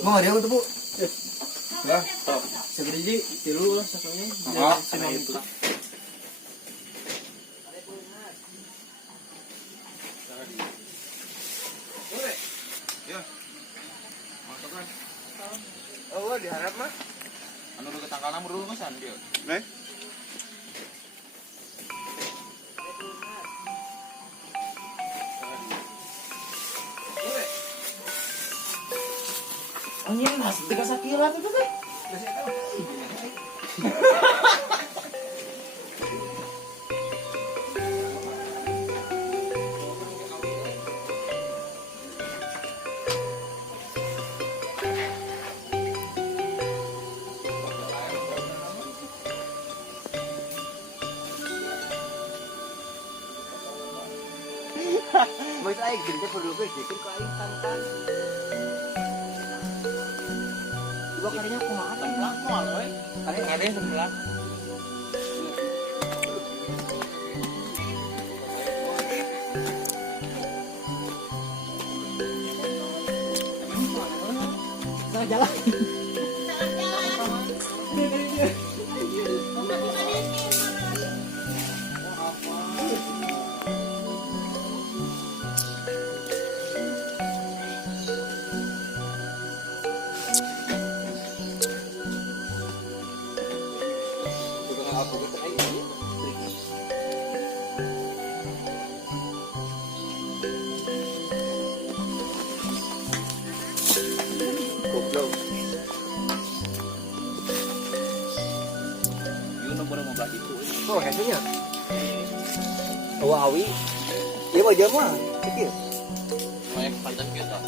Mau ada yang Bu? Ya. Segede tilu lah satunya. Itu. Oh, diharap mah. Anu ke tanggal 6 dulu Mas dia. Anjing mas, 3 kilo itu kan. Mới ai gini perlu ke jadi kau aing tantan. Dua kalinya aku makan Tembak moal we. Kali ada yang sebelah. Jalan. Oh, hasilnya. Oh, awi. Iya mah jam mah. Kecil. Banyak panjang kita.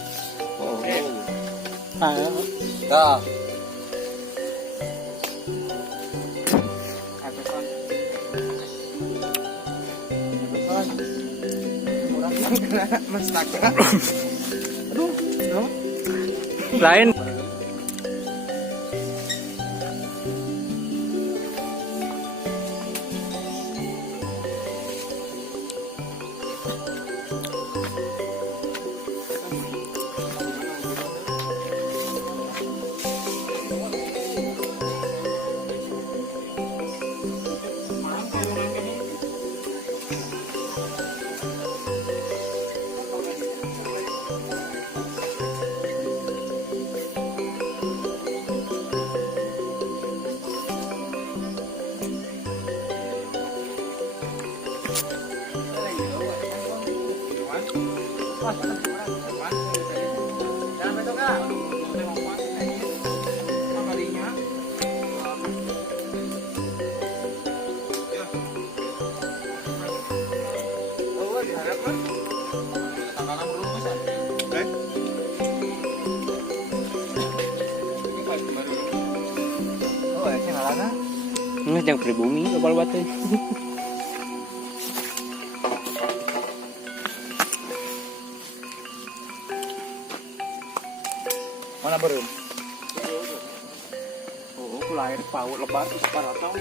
Oh. Dah. Lain. Nggak jangan pribumi kapal batu. Mana beureum? Oh, ku lahir paut lebar terus paratong.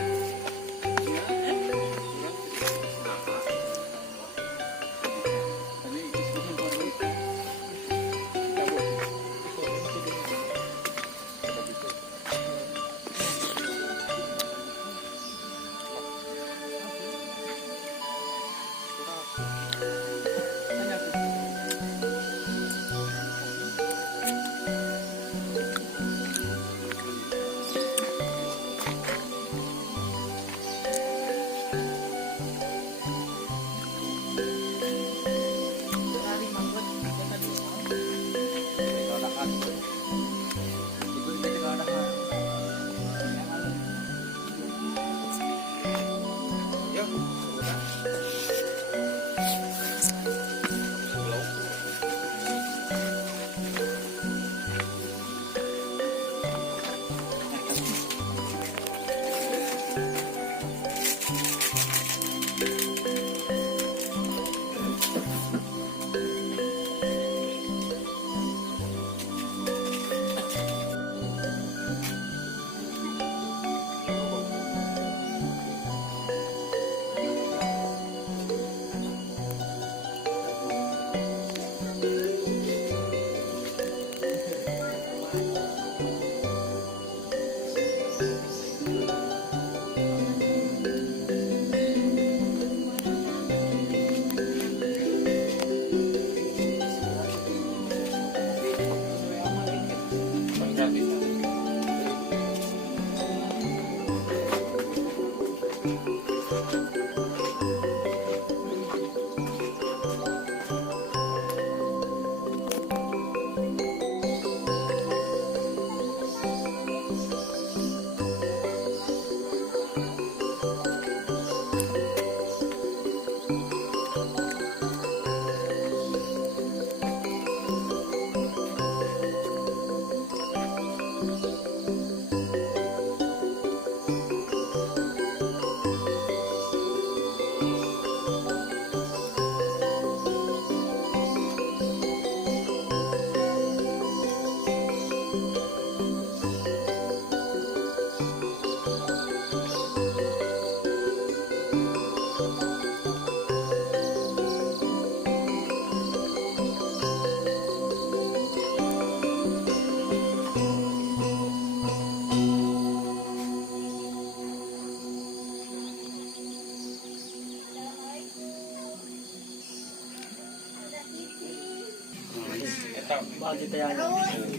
kapal kita yang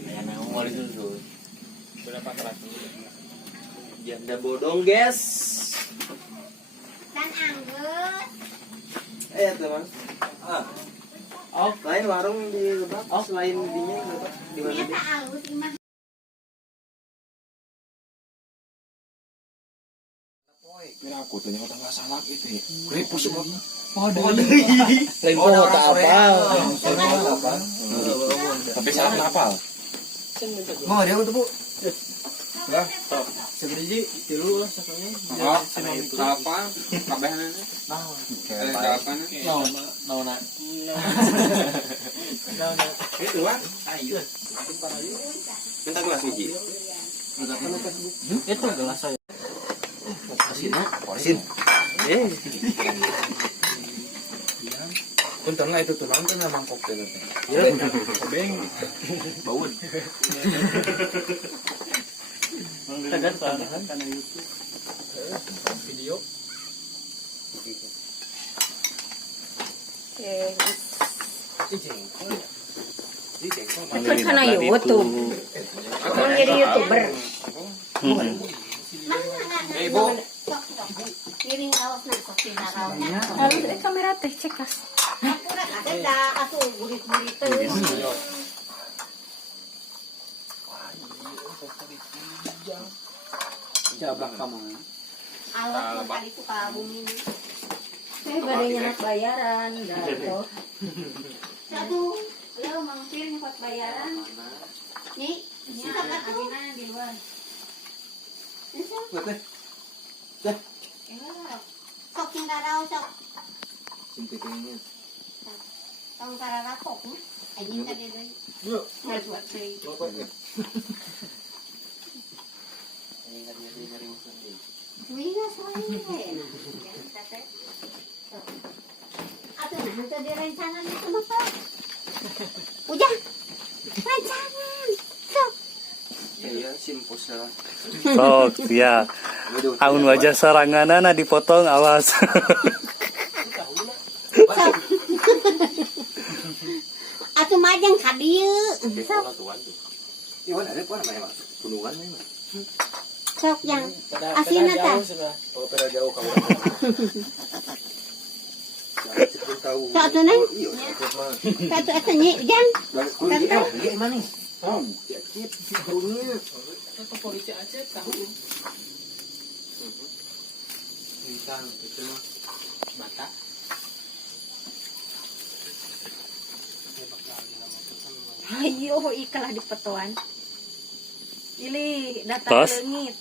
Yang mau disusul. berapa terakhir? Janda bodong, guys. Dan anggur. Teman. Lain warung di Lebak. Selain dinya di Lebak. Di mana Dia dia? tak anggur gimana? Kira aku tanya udah nggak salah gitu ya. Repus apa? Lempo tak apa. Tapi salah apa? Mau ada untuk Bu? Segeriji tilu lah sakanya. Oh, apa? Kabehan ini. Kapan? Naona. Itu kan? Ayo. Minta gelas biji. Itu gelas saya. Asin. Punten lah itu tuh nonton mangkok teh. Beng. Baun. Tegar tambahan karena YouTube. Video. Kan karena YouTube. Mau jadi YouTuber. Mana ada? Bu. Kiring kaos na sok tinaraw. Harus kamera teh cekas. Aku na ada dah atuh gurit-gurit teh. Jabak kamu. Alat kali ku ka bumi. Saya baru nyenak bayaran, gitu. Satu, lo mangkir buat bayaran. Nih, ini apa tuh? Di luar. Buat deh. Sok tinaraw sok. Simpiknya. Tong karara sok nya. Anjing tadi deh. Yuk. Harus buat sih. Wih, soalnya. Atuh nah henteu direncana itu mah sok. Ujang. Rancangan. Sok. Iya, simpos lah. Sok, ya. Aun wajah seranganana dipotong, awas. Atuh majang ka dieu. Sok. Iwan ada apa namanya, Mas? Gunungan memang. Sok yang asina tah. Oh, pernah jauh kamu. Tahu. Sok atuh neng. Iya, ikut mah. Satu atuh nyi jang. Kulit dia mana nih? Oh, cip burungnya. Itu polisi Aceh tahu. Bintang itu mah. Mata. Ayo, ikalah di petuan. Ili Tos. datang leungit.